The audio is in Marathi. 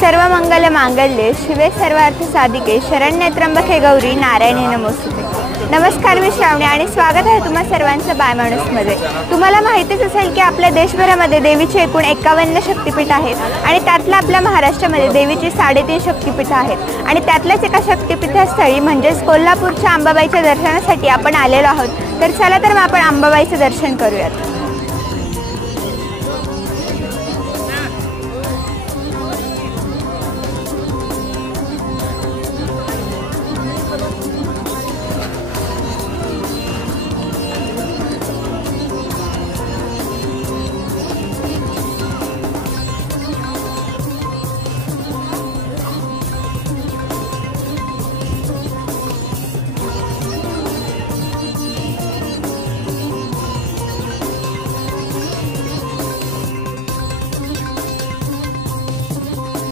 सर्व मंगल मांगल्ये शिवे सर्वार्थ साधिके शरण्ये त्र्यंबके गौरी नारायणी नमोस्तुते। नमस्कार, मी श्रावणी आणि स्वागत आहे तुम्हा सर्वांचं बाय माणूसमध्ये। तुम्हाला माहितीच असेल की आपल्या देशभरामध्ये देवीचे एकूण 51 शक्तिपीठ आहेत आणि त्यातला आपल्या महाराष्ट्रामध्ये देवीची 3.5 शक्तिपीठ आहेत आणि त्यातल्याच एका शक्तिपीठस्थळी म्हणजेच कोल्हापूरच्या अंबाबाईच्या दर्शनासाठी आपण आलेलो आहोत। तर चला तर मग आपण अंबाबाईचं दर्शन करूयात।